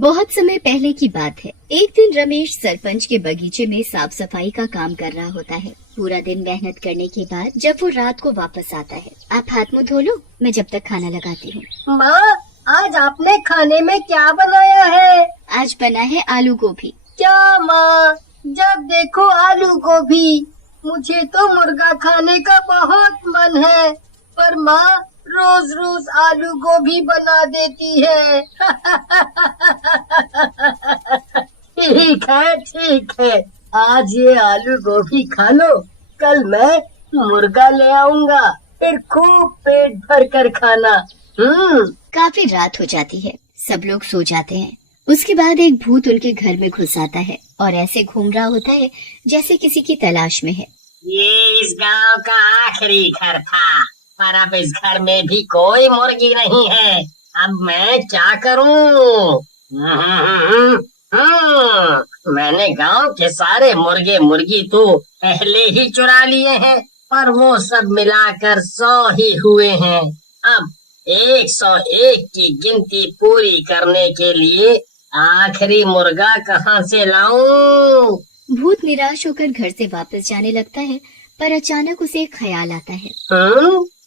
बहुत समय पहले की बात है। एक दिन रमेश सरपंच के बगीचे में साफ सफाई का काम कर रहा होता है। पूरा दिन मेहनत करने के बाद जब वो रात को वापस आता है, आप हाथ मुंह धो लो, मैं जब तक खाना लगाती हूँ। माँ, आज आपने खाने में क्या बनाया है? आज बना है आलू गोभी। क्या माँ, जब देखो आलू गोभी। मुझे तो मुर्गा खाने का बहुत मन है, पर माँ रोज रोज आलू गोभी बना देती है। ठीक है, आज ये आलू गोभी खा लो, कल मैं मुर्गा ले आऊंगा, फिर खूब पेट भर कर खाना। काफी रात हो जाती है, सब लोग सो जाते हैं। उसके बाद एक भूत उनके घर में घुस आता है और ऐसे घूम रहा होता है जैसे किसी की तलाश में है। ये इस गांव का आखिरी घर था, पर अब इस घर में भी कोई मुर्गी नहीं है। अब मैं क्या करूं? मैंने गांव के सारे मुर्गे मुर्गी तो पहले ही चुरा लिए हैं, पर वो सब मिलाकर 100 ही हुए हैं। अब 101 की गिनती पूरी करने के लिए आखिरी मुर्गा कहाँ से लाऊं? भूत निराश होकर घर से वापस जाने लगता है, पर अचानक उसे एक ख्याल आता है।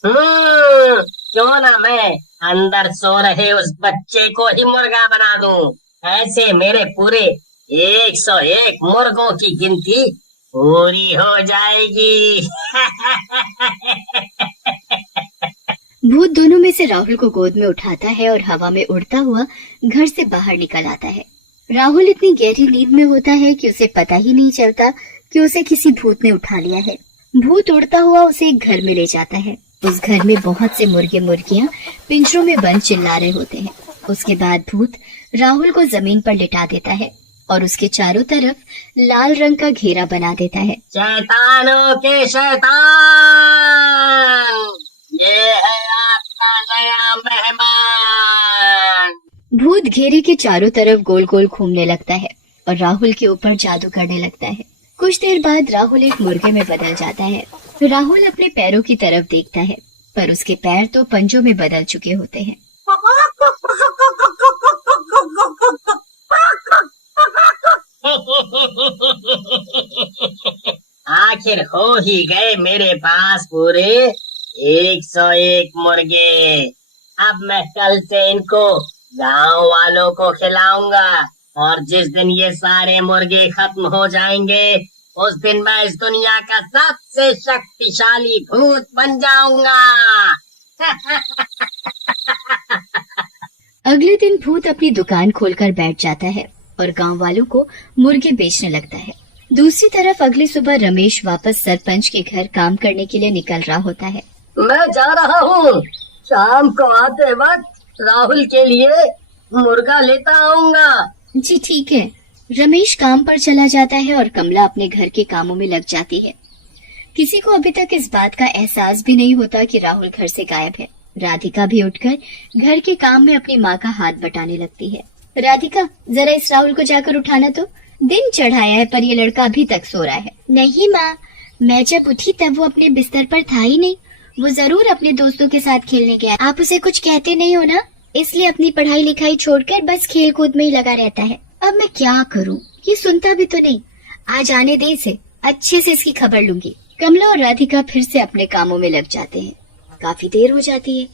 क्यों ना मैं अंदर सो रहे उस बच्चे को ही मुर्गा बना दूं। ऐसे मेरे पूरे 101 मुर्गों की गिनती पूरी हो जाएगी। भूत दोनों में से राहुल को गोद में उठाता है और हवा में उड़ता हुआ घर से बाहर निकल आता है। राहुल इतनी गहरी नींद में होता है कि उसे पता ही नहीं चलता कि उसे किसी भूत ने उठा लिया है। भूत उड़ता हुआ उसे एक घर में ले जाता है। उस घर में बहुत से मुर्गे मुर्गियां पिंजरों में बंद चिल्ला रहे होते हैं। उसके बाद भूत राहुल को जमीन पर लिटा देता है और उसके चारों तरफ लाल रंग का घेरा बना देता है। शैतानों के शैतान, ये है आपका नया मेहमान। भूत घेरे के चारों तरफ गोल गोल घूमने लगता है और राहुल के ऊपर जादू करने लगता है। कुछ देर बाद राहुल एक मुर्गे में बदल जाता है। राहुल अपने पैरों की तरफ देखता है, पर उसके पैर तो पंजों में बदल चुके होते हैं। आखिर हो ही गए मेरे पास पूरे 101 मुर्गे। अब मैं कल से इनको गांव वालों को खिलाऊंगा, और जिस दिन ये सारे मुर्गे खत्म हो जाएंगे उस दिन मैं इस दुनिया का सबसे शक्तिशाली भूत बन जाऊंगा। अगले दिन भूत अपनी दुकान खोलकर बैठ जाता है और गांव वालों को मुर्गे बेचने लगता है। दूसरी तरफ अगली सुबह रमेश वापस सरपंच के घर काम करने के लिए निकल रहा होता है। मैं जा रहा हूँ, शाम को आते वक्त राहुल के लिए मुर्गा लेता आऊंगा। जी ठीक है। रमेश काम पर चला जाता है और कमला अपने घर के कामों में लग जाती है। किसी को अभी तक इस बात का एहसास भी नहीं होता कि राहुल घर से गायब है। राधिका भी उठकर घर के काम में अपनी माँ का हाथ बटाने लगती है। राधिका, जरा इस राहुल को जाकर उठाना तो। दिन चढ़ाया है पर ये लड़का अभी तक सो रहा है। नहीं माँ, मैं जब उठी तब वो अपने बिस्तर पर था ही नहीं। वो जरूर अपने दोस्तों के साथ खेलने गया। आप उसे कुछ कहते नहीं हो ना, इसलिए अपनी पढ़ाई लिखाई छोड़कर बस खेल कूद में ही लगा रहता है। अब मैं क्या करूं? ये सुनता भी तो नहीं। आज आने दे इसे, अच्छे से इसकी खबर लूंगी। कमला और राधिका फिर से अपने कामों में लग जाते हैं। काफी देर हो जाती है।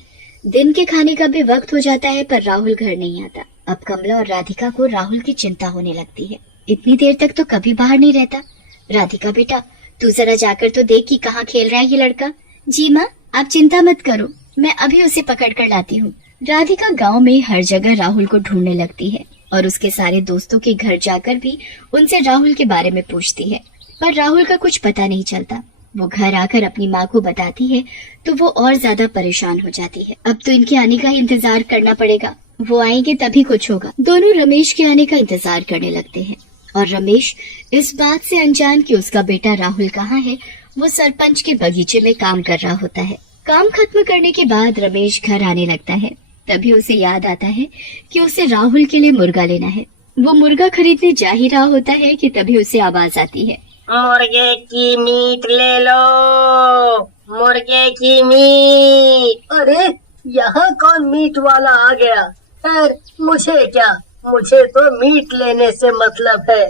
दिन के खाने का भी वक्त हो जाता है, पर राहुल घर नहीं आता। अब कमला और राधिका को राहुल की चिंता होने लगती है। इतनी देर तक तो कभी बाहर नहीं रहता। राधिका बेटा, तू जरा जाकर तो देख कि कहाँ खेल रहा है ये लड़का। जी माँ, आप चिंता मत करो, मैं अभी उसे पकड़ कर लाती हूँ। राधिका गाँव में हर जगह राहुल को ढूंढने लगती है और उसके सारे दोस्तों के घर जाकर भी उनसे राहुल के बारे में पूछती है, पर राहुल का कुछ पता नहीं चलता। वो घर आकर अपनी माँ को बताती है तो वो और ज्यादा परेशान हो जाती है। अब तो इनके आने का इंतजार करना पड़ेगा, वो आएंगे तभी कुछ होगा। दोनों रमेश के आने का इंतजार करने लगते हैं और रमेश इस बात से अनजान कि उसका बेटा राहुल कहाँ है, वो सरपंच के बगीचे में काम कर रहा होता है। काम खत्म करने के बाद रमेश घर आने लगता है। तभी उसे याद आता है कि उसे राहुल के लिए मुर्गा लेना है। वो मुर्गा खरीदने जा ही रहा होता है कि तभी उसे आवाज आती है, मुर्गे की मीट ले लो, मुर्गे की मीट। अरे, यहाँ कौन मीट वाला आ गया? खैर मुझे क्या, मुझे तो मीट लेने से मतलब है।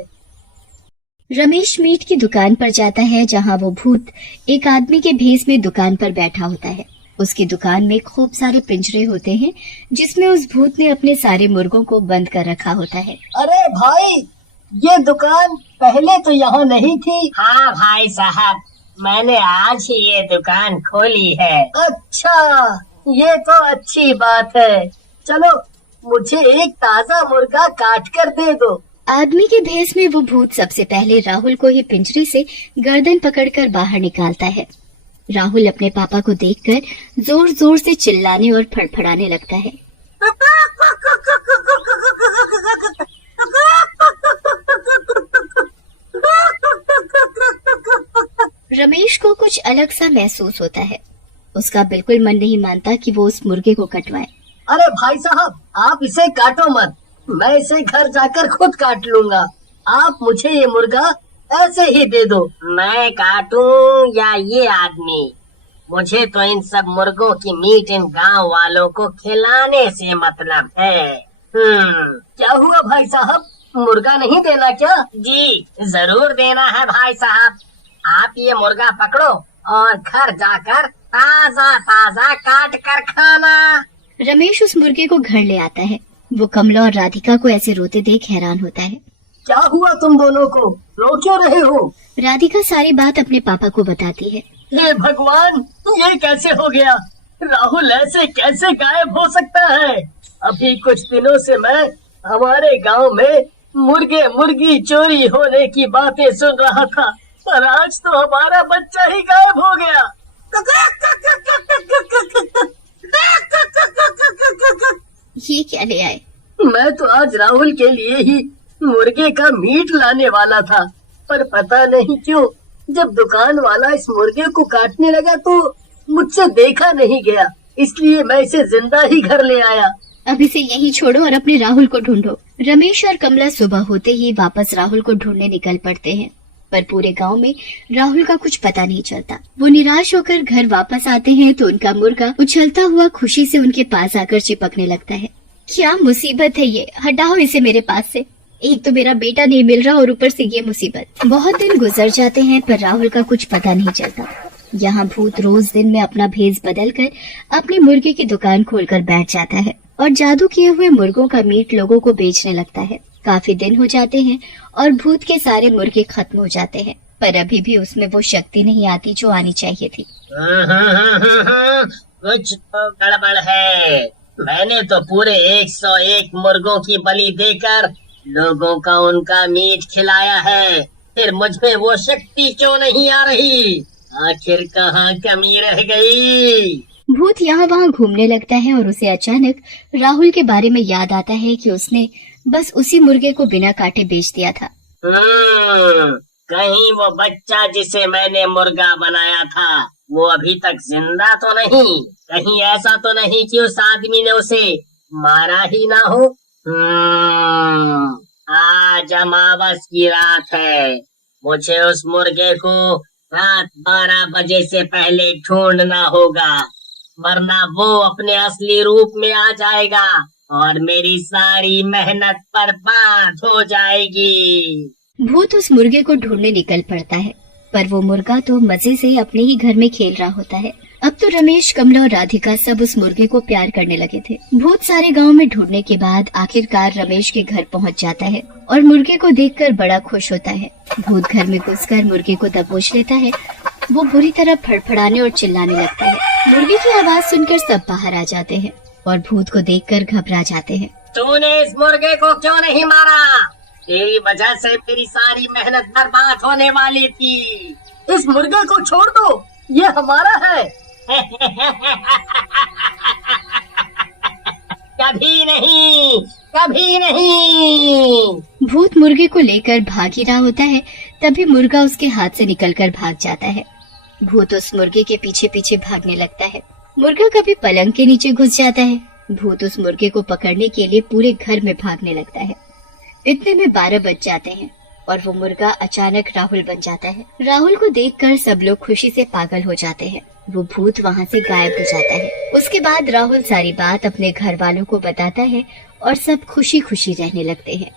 रमेश मीट की दुकान पर जाता है जहां वो भूत एक आदमी के भेष में दुकान पर बैठा होता है। उसकी दुकान में खूब सारे पिंजरे होते हैं जिसमें उस भूत ने अपने सारे मुर्गों को बंद कर रखा होता है। अरे भाई, ये दुकान पहले तो यहाँ नहीं थी। हाँ भाई साहब, मैंने आज ही ये दुकान खोली है। अच्छा, ये तो अच्छी बात है। चलो, मुझे एक ताजा मुर्गा काट कर दे दो। आदमी के भेष में वो भूत सबसे पहले राहुल को ही पिंजरे से गर्दन पकड़कर बाहर निकालता है। राहुल अपने पापा को देखकर जोर जोर से चिल्लाने और फड़फड़ाने लगता है। रमेश को कुछ अलग सा महसूस होता है। उसका बिल्कुल मन नहीं मानता कि वो उस मुर्गे को कटवाए। अरे भाई साहब, आप इसे काटो मत, मैं इसे घर जाकर खुद काट लूंगा। आप मुझे ये मुर्गा ऐसे ही दे दो। मैं काटूं या ये आदमी? मुझे तो इन सब मुर्गों की मीट इन गांव वालों को खिलाने से मतलब है। क्या हुआ भाई साहब, मुर्गा नहीं देना क्या? जी जरूर देना है भाई साहब। आप ये मुर्गा पकड़ो और घर जाकर ताजा ताजा काट कर खाना। रमेश उस मुर्गे को घर ले आता है। वो कमला और राधिका को ऐसे रोते देख हैरान होता है। क्या हुआ तुम दोनों को, रो क्यों रहे हो? राधिका सारी बात अपने पापा को बताती है। हे भगवान, ये कैसे हो गया? राहुल ऐसे कैसे गायब हो सकता है? अभी कुछ दिनों से मैं हमारे गांव में मुर्गे मुर्गी चोरी होने की बातें सुन रहा था, पर आज तो हमारा बच्चा ही गायब हो गया। ये क्या ले आए? मैं तो आज राहुल के लिए ही मुर्गे का मीट लाने वाला था, पर पता नहीं क्यों जब दुकान वाला इस मुर्गे को काटने लगा तो मुझसे देखा नहीं गया, इसलिए मैं इसे जिंदा ही घर ले आया। अब इसे यहीं छोड़ो और अपने राहुल को ढूंढो। रमेश और कमला सुबह होते ही वापस राहुल को ढूंढने निकल पड़ते हैं, पर पूरे गांव में राहुल का कुछ पता नहीं चलता। वो निराश होकर घर वापस आते हैं तो उनका मुर्गा उछलता हुआ खुशी से उनके पास आकर चिपकने लगता है। क्या मुसीबत है ये, हटाओ इसे मेरे पास से। एक तो मेरा बेटा नहीं मिल रहा और ऊपर से ये मुसीबत। बहुत दिन गुजर जाते हैं पर राहुल का कुछ पता नहीं चलता। यहाँ भूत रोज दिन में अपना भेष बदलकर अपने मुर्गे की दुकान खोलकर बैठ जाता है और जादू किए हुए मुर्गों का मीट लोगों को बेचने लगता है। काफी दिन हो जाते हैं और भूत के सारे मुर्गे खत्म हो जाते हैं, पर अभी भी उसमें वो शक्ति नहीं आती जो आनी चाहिए थी। कुछ तो गड़बड़ है। मैंने तो पूरे 101 मुर्गों की बलि देकर लोगों का उनका मीट खिलाया है, फिर मुझ में वो शक्ति क्यों नहीं आ रही? आखिर कहाँ कमी रह गई? भूत यहाँ वहाँ घूमने लगता है और उसे अचानक राहुल के बारे में याद आता है कि उसने बस उसी मुर्गे को बिना काटे बेच दिया था। कहीं वो बच्चा जिसे मैंने मुर्गा बनाया था वो अभी तक जिंदा तो नहीं? कहीं ऐसा तो नहीं कि उस आदमी ने उसे मारा ही ना हो? आज अमावस की रात है, मुझे उस मुर्गे को रात 12 बजे से पहले ढूंढना होगा, वरना वो अपने असली रूप में आ जाएगा और मेरी सारी मेहनत बर्बाद हो जाएगी। भूत उस मुर्गे को ढूंढने निकल पड़ता है, पर वो मुर्गा तो मजे से अपने ही घर में खेल रहा होता है। अब तो रमेश, कमला और राधिका सब उस मुर्गे को प्यार करने लगे थे। भूत सारे गांव में ढूंढने के बाद आखिरकार रमेश के घर पहुंच जाता है और मुर्गे को देखकर बड़ा खुश होता है। भूत घर में घुसकर मुर्गे को दबोच लेता है। वो बुरी तरह फड़फड़ाने और चिल्लाने लगता है। मुर्गे की आवाज सुनकर सब बाहर आ जाते हैं और भूत को देखकर घबरा जाते हैं। तूने इस मुर्गे को क्यों नहीं मारा? तेरी वजह से मेरी सारी मेहनत बर्बाद होने वाली थी। इस मुर्गे को छोड़ दो, ये हमारा है। कभी नहीं, कभी नहीं। भूत मुर्गे को लेकर भाग ही रहा होता है, तभी मुर्गा उसके हाथ से निकलकर भाग जाता है। भूत उस मुर्गे के पीछे पीछे भागने लगता है। मुर्गा कभी पलंग के नीचे घुस जाता है। भूत उस मुर्गे को पकड़ने के लिए पूरे घर में भागने लगता है। इतने में 12 बज जाते हैं और वो मुर्गा अचानक राहुल बन जाता है। राहुल को देखकर सब लोग खुशी से पागल हो जाते हैं। वो भूत वहाँ से गायब हो जाता है। उसके बाद राहुल सारी बात अपने घर वालों को बताता है और सब खुशी खुशी रहने लगते हैं।